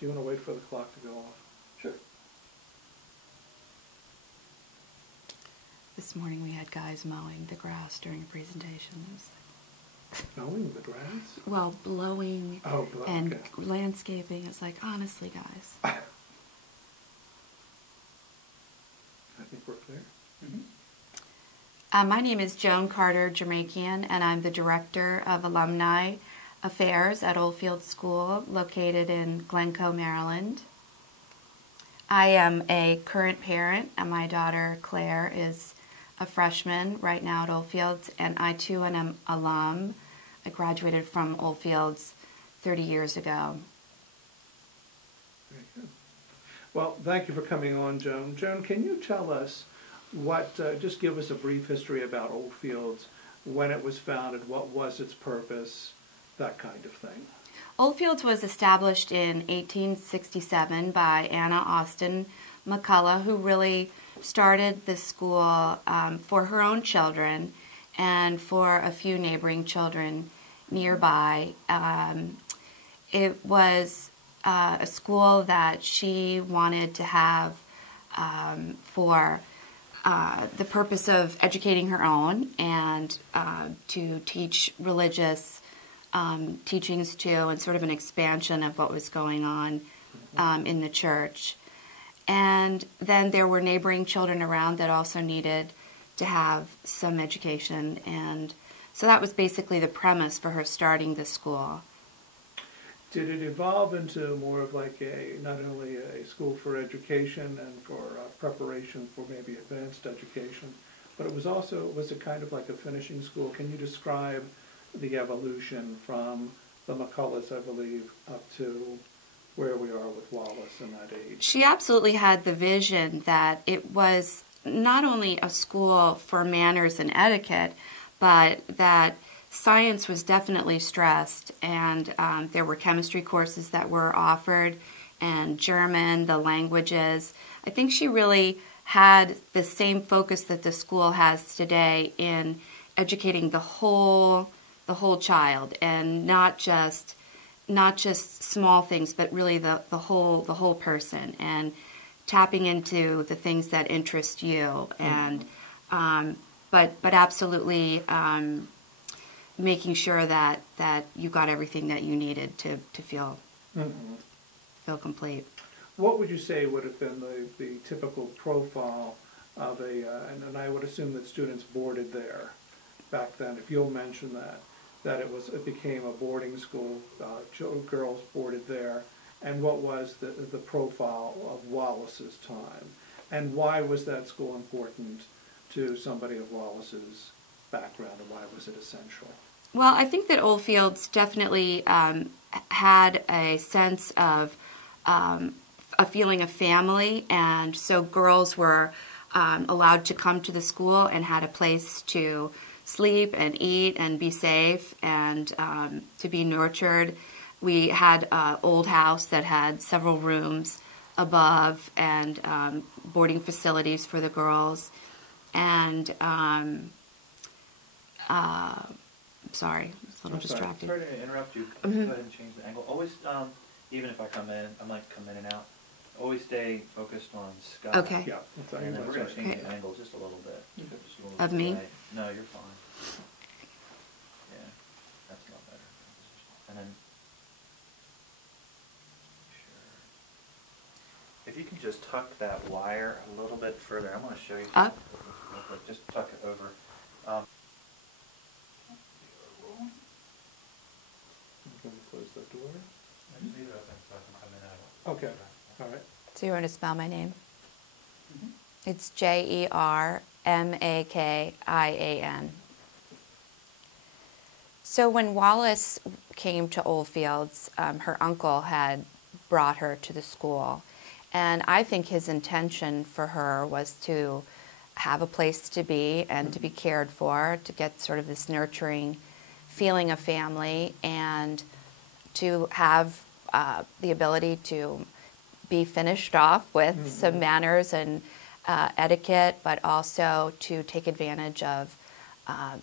Do you want to wait for the clock to go off? Sure. This morning we had guys mowing the grass during a presentation. It was Mowing the grass? well, blowing and okay. landscaping. It's like, honestly, guys. I think we're clear. Mm-hmm. My name is Joan Carter Jermakian, and I'm the Director of Alumni Affairs at Oldfield School, located in Glencoe, Maryland. I am a current parent, and my daughter Claire is a freshman right now at Oldfields, and I too am an alum. I graduated from Oldfields 30 years ago. Very good. Well, thank you for coming on, Joan. Joan, can you tell us just give us a brief history about Oldfields, when it was founded, what was its purpose, that kind of thing. Oldfields was established in 1867 by Anna Austin McCullough, who really started the school for her own children and for a few neighboring children nearby. It was a school that she wanted to have for the purpose of educating her own and to teach religious teachings too, and sort of an expansion of what was going on in the church. And then there were neighboring children around that also needed to have some education, and so that was basically the premise for her starting the school. Did it evolve into more of like not only a school for education and for preparation for maybe advanced education, but it was it kind of like a finishing school? Can you describe the evolution from the McCulloughs, I believe, up to where we are with Wallace in that age? She absolutely had the vision that it was not only a school for manners and etiquette, but that science was definitely stressed, and there were chemistry courses that were offered, and German, the languages. I think she really had the same focus that the school has today in educating the whole child, and not just small things, but really the whole person, and tapping into the things that interest you, and but absolutely making sure that you got everything that you needed to feel complete. What would you say would have been the typical profile of and I would assume that students boarded there back then, if you'll mention that it became a boarding school, girls boarded there, and what was the profile of Wallace's time, and why was that school important to somebody of Wallace's background, and why was it essential? Well, I think that Oldfields definitely had a sense of a feeling of family, and so girls were allowed to come to the school and had a place to sleep and eat and be safe and to be nurtured. We had an old house that had several rooms above and boarding facilities for the girls. And sorry, I was a little distracted. Sorry to interrupt you. Go ahead and change the angle. Always, even if I come in, I might come in and out. Always stay focused on Scott. Okay. Yeah, And then we're going to change the angle just a little bit. Just a little Of bit me? away. No, you're fine. Yeah, that's a lot better. And then, sure. If you can just tuck that wire a little bit further, I'm going to show you. Up? Real quick. Just tuck it over. Can we close that door? Just leave it open so I can come in and out. Okay, all right. So you want to spell my name? Mm-hmm. It's Jermakian. So when Wallace came to Oldfields, her uncle had brought her to the school. And I think his intention for her was to have a place to be and to be cared for, to get sort of this nurturing feeling of family, and to have the ability to be finished off with some manners and etiquette, but also to take advantage of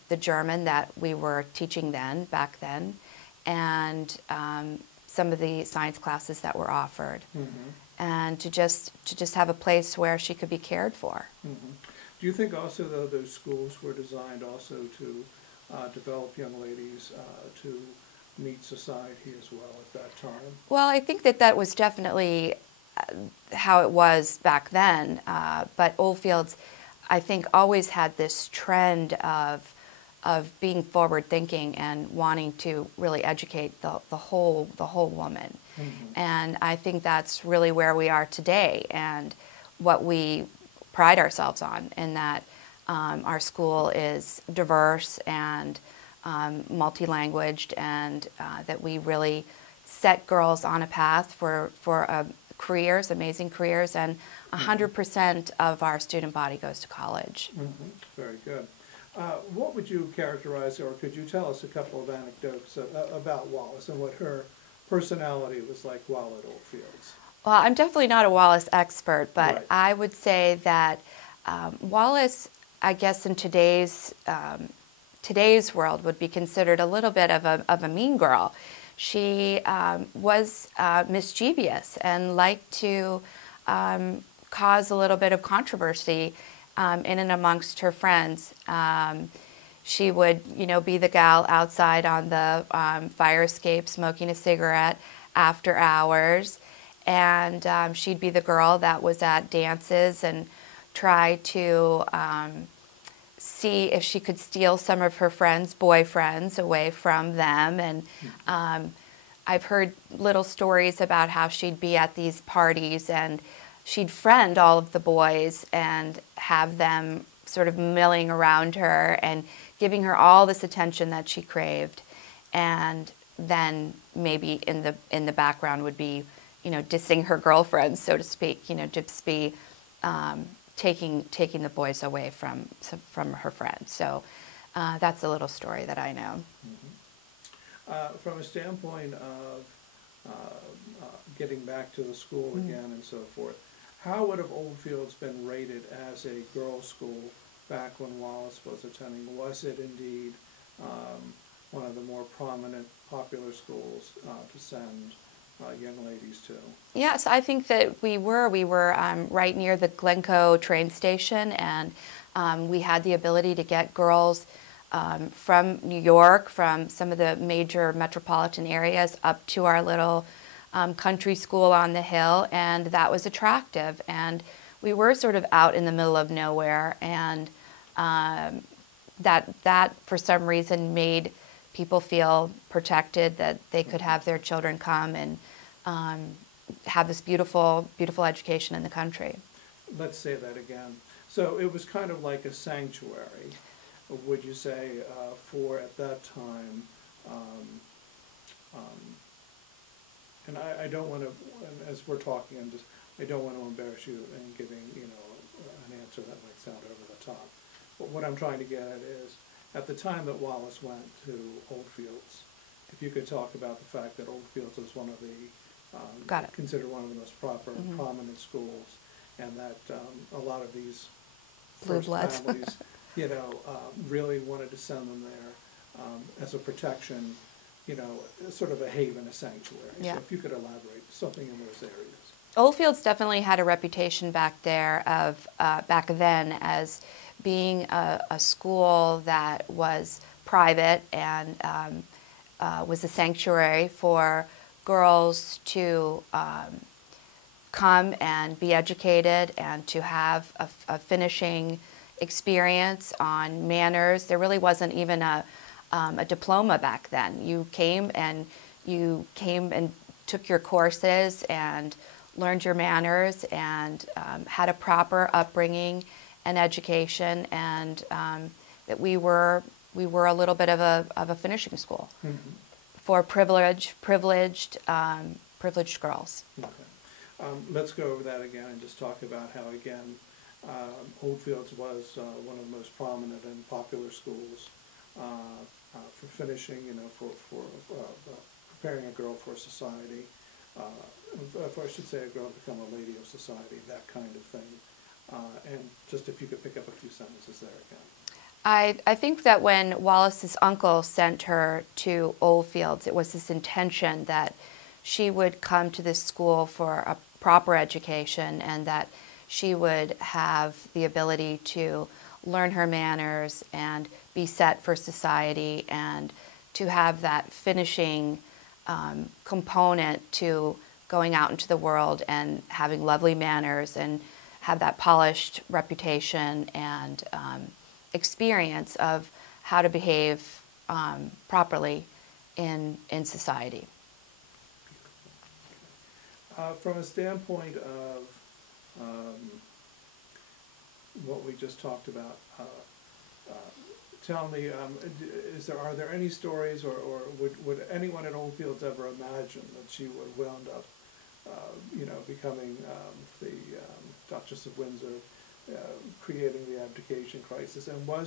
the German that we were teaching back then, and some of the science classes that were offered, Mm-hmm. and to just have a place where she could be cared for. Mm-hmm. Do you think also, though, those schools were designed also to develop young ladies to meet society as well at that time? Well, I think that was definitely how it was back then, but Oldfields, I think, always had this trend of being forward-thinking and wanting to really educate the whole woman. Mm-hmm. And I think that's really where we are today, and what we pride ourselves on, in that our school is diverse and multi-languaged, and that we really set girls on a path for careers, amazing careers, and 100% of our student body goes to college. Mm-hmm. Very good. What would you characterize, or could you tell us a couple of anecdotes about Wallace and what her personality was like while at Oldfields? Well, I'm definitely not a Wallace expert, but Right. I would say that Wallace, I guess in today's world, would be considered a little bit of a mean girl. She was mischievous and liked to cause a little bit of controversy in and amongst her friends. She would, be the gal outside on the fire escape smoking a cigarette after hours, and she'd be the girl that was at dances and try to see if she could steal some of her friends' boyfriends away from them. And I've heard little stories about how she'd be at these parties and she'd friend all of the boys and have them sort of milling around her and giving her all this attention that she craved. And then maybe in the background would be, dissing her girlfriends, so to speak, just be taking the boys away from her friends. So that's a little story that I know. Mm-hmm. From a standpoint of getting back to the school again and so forth, how would have Oldfields been rated as a girls' school back when Wallace was attending? Was it indeed one of the more prominent, popular schools to send young ladies to? Yes, I think that we were. We were right near the Glencoe train station, and we had the ability to get girls from New York, from some of the major metropolitan areas, up to our little country school on the hill, and that was attractive. And we were sort of out in the middle of nowhere, and that for some reason made people feel protected, that they could have their children come and have this beautiful, beautiful education in the country. Let's say that again. So it was kind of like a sanctuary, would you say, for at that time, and I don't want to, as we're talking, I don't want to embarrass you in giving, an answer that might sound over the top. But what I'm trying to get at is, at the time that Wallace went to Oldfields, if you could talk about the fact that Oldfields was one of the, considered one of the most proper and prominent schools, and that a lot of these first families, really wanted to send them there as a protection, sort of a haven, a sanctuary. Yeah. So if you could elaborate something in those areas. Oldfields definitely had a reputation back there back then as being a school that was private and was a sanctuary for girls to come and be educated and to have a finishing experience on manners. There really wasn't even a diploma back then. You came and took your courses and learned your manners and had a proper upbringing and education, and that we were a little bit of a finishing school for privileged girls. Okay. Let's go over that again and just talk about how, again, Oldfields was one of the most prominent and popular schools for finishing, for preparing a girl for society, I should say a girl to become a lady of society, that kind of thing. And just if you could pick up a few sentences there again. I think that when Wallace's uncle sent her to Oldfields, it was this intention that she would come to this school for a proper education, and that she would have the ability to learn her manners and be set for society, and to have that finishing component to going out into the world and having lovely manners and have that polished reputation and experience of how to behave properly in society. From a standpoint of what we just talked about, tell me, are there any stories, or would anyone at Oldfields ever imagine that she would wound up, becoming the Duchess of Windsor, creating the abdication crisis? And are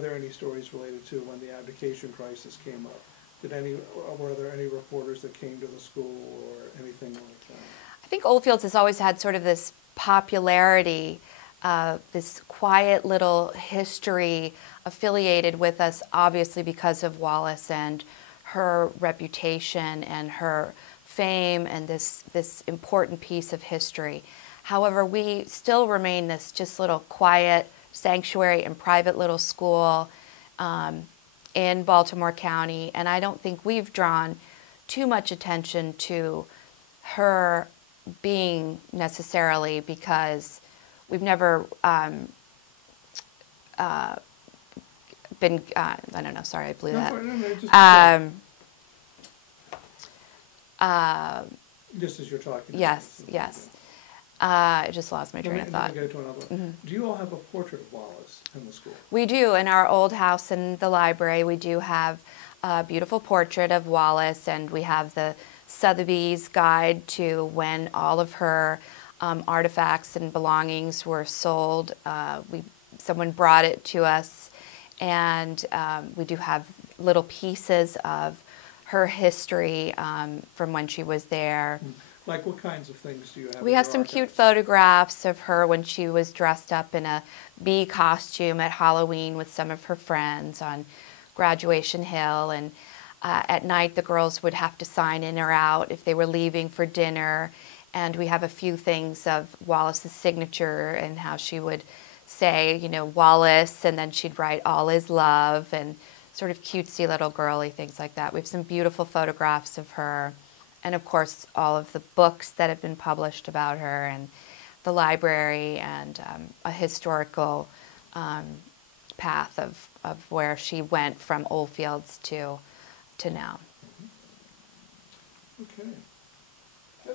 there any stories related to when the abdication crisis came up? Were there any reporters that came to the school or anything like that? I think Oldfields has always had sort of this popularity, this quiet little history affiliated with us, obviously because of Wallace and her reputation and her fame and this important piece of history. However, we still remain this just little quiet sanctuary and private little school in Baltimore County, and I don't think we've drawn too much attention to her being necessarily, because we've never been, I don't know, sorry, I blew that. Just as you're talking. Yes, yes. I just lost my train of thought. Let me go to another one. Do you all have a portrait of Wallace in the school? We do. In our old house in the library, we do have a beautiful portrait of Wallace, and we have the Sotheby's guide to when all of her artifacts and belongings were sold. Someone brought it to us, and we do have little pieces of her history from when she was there. Like what kinds of things do you have? We have some cute photographs of her when she was dressed up in a bee costume at Halloween with some of her friends on Graduation Hill, and at night the girls would have to sign in or out if they were leaving for dinner. And we have a few things of Wallace's signature and how she would say, Wallace, and then she'd write "all is love," and sort of cutesy little girly things like that. We have some beautiful photographs of her, and of course all of the books that have been published about her, and the library, and a historical path of where she went from Oldfields to now. Okay. I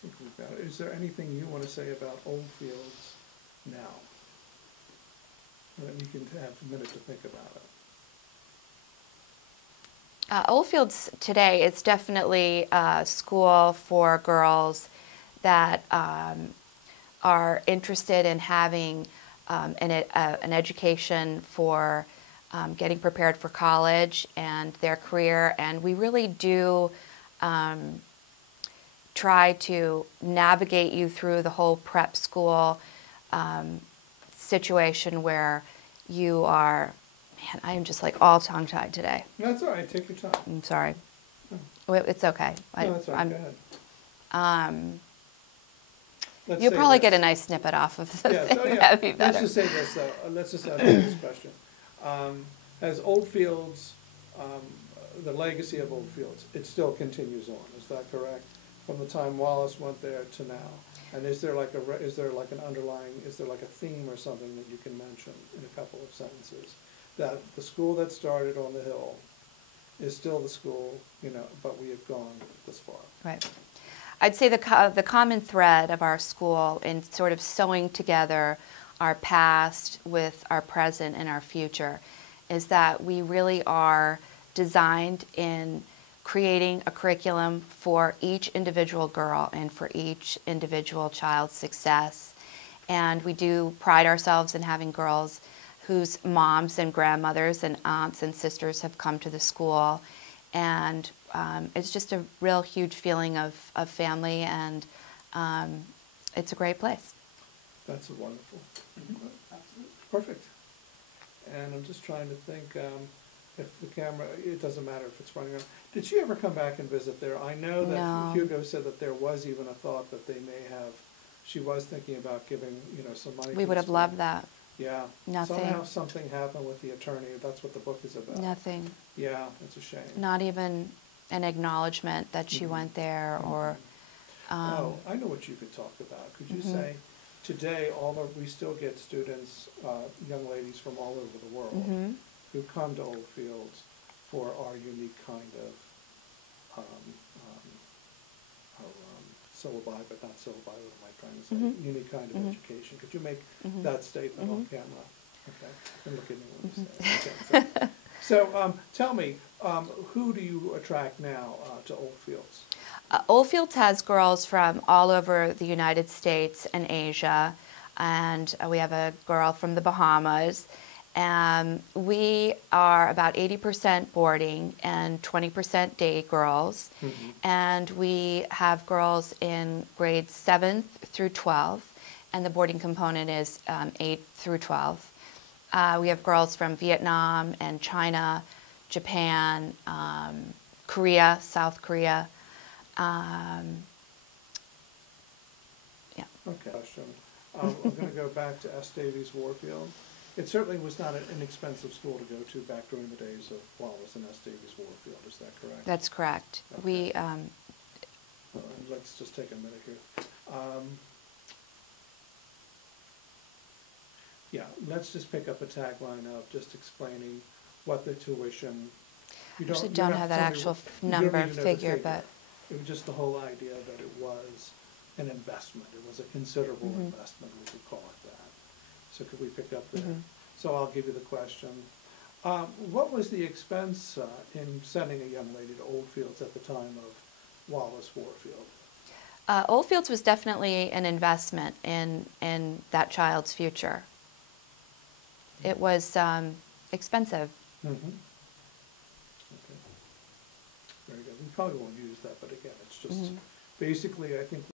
think we've got it. Is there anything you want to say about Oldfields now? You can have a minute to think about it. Oldfields today is definitely a school for girls that are interested in having an education for getting prepared for college and their career, and we really do try to navigate you through the whole prep school situation where you are. Man, I am just like all tongue-tied today. That's all right. Take your time. I'm sorry. It's okay. No, that's all right. Go ahead. You'll probably get a nice snippet off of the thing. So, That'd be better. Let's just say this, though. Let's just answer this question. As Oldfields, the legacy of Oldfields, it still continues on. Is that correct? From the time Wallace went there to now. And is there like a theme or something that you can mention in a couple of sentences? That the school that started on the hill is still the school, but we have gone this far. Right. I'd say the common thread of our school in sort of sewing together our past with our present and our future is that we really are designed in creating a curriculum for each individual girl and for each individual child's success. And we do pride ourselves in having girls whose moms and grandmothers and aunts and sisters have come to the school. And it's just a real huge feeling of family, and it's a great place. That's wonderful. Perfect. And I'm just trying to think, if the camera, it doesn't matter if it's running around. Did she ever come back and visit there? I know that No. Hugo said that there was even a thought that they may have, she was thinking about giving, some money. We to would the have school. loved that. Yeah. Nothing. Somehow something happened with the attorney. That's what the book is about. Nothing. Yeah, it's a shame. Not even an acknowledgement that she went there, or. Oh, I know what you could talk about. Could you say, today, we still get students, young ladies from all over the world who come to Oldfields for our unique kind of syllabi, but not syllabi, what am I trying to say? Unique kind of education. Could you make that statement on camera? Okay, and look at me when you say it. Okay, so tell me, who do you attract now to Oldfields? Oldfields has girls from all over the United States and Asia, and we have a girl from the Bahamas. We are about 80% boarding and 20% day girls, and we have girls in grades 7th through 12th, and the boarding component is 8th through 12th. We have girls from Vietnam and China, Japan, Korea, South Korea. Yeah. Okay. Question. I'm going to go back to S. Davies Warfield. It certainly was not an inexpensive school to go to back during the days of Wallace and S. Davies Warfield. Is that correct? That's correct. Okay. Let's just take a minute here. Yeah, let's just pick up a tagline of just explaining what the tuition. I actually don't have that actual number figure, but it was just the whole idea that it was an investment. It was a considerable investment, we could call it that. So could we pick up there? So I'll give you the question. What was the expense in sending a young lady to Oldfields at the time of Wallace Warfield? Oldfields was definitely an investment in that child's future. It was expensive. Okay. Very good. We probably won't use that, but again, it's just basically, I think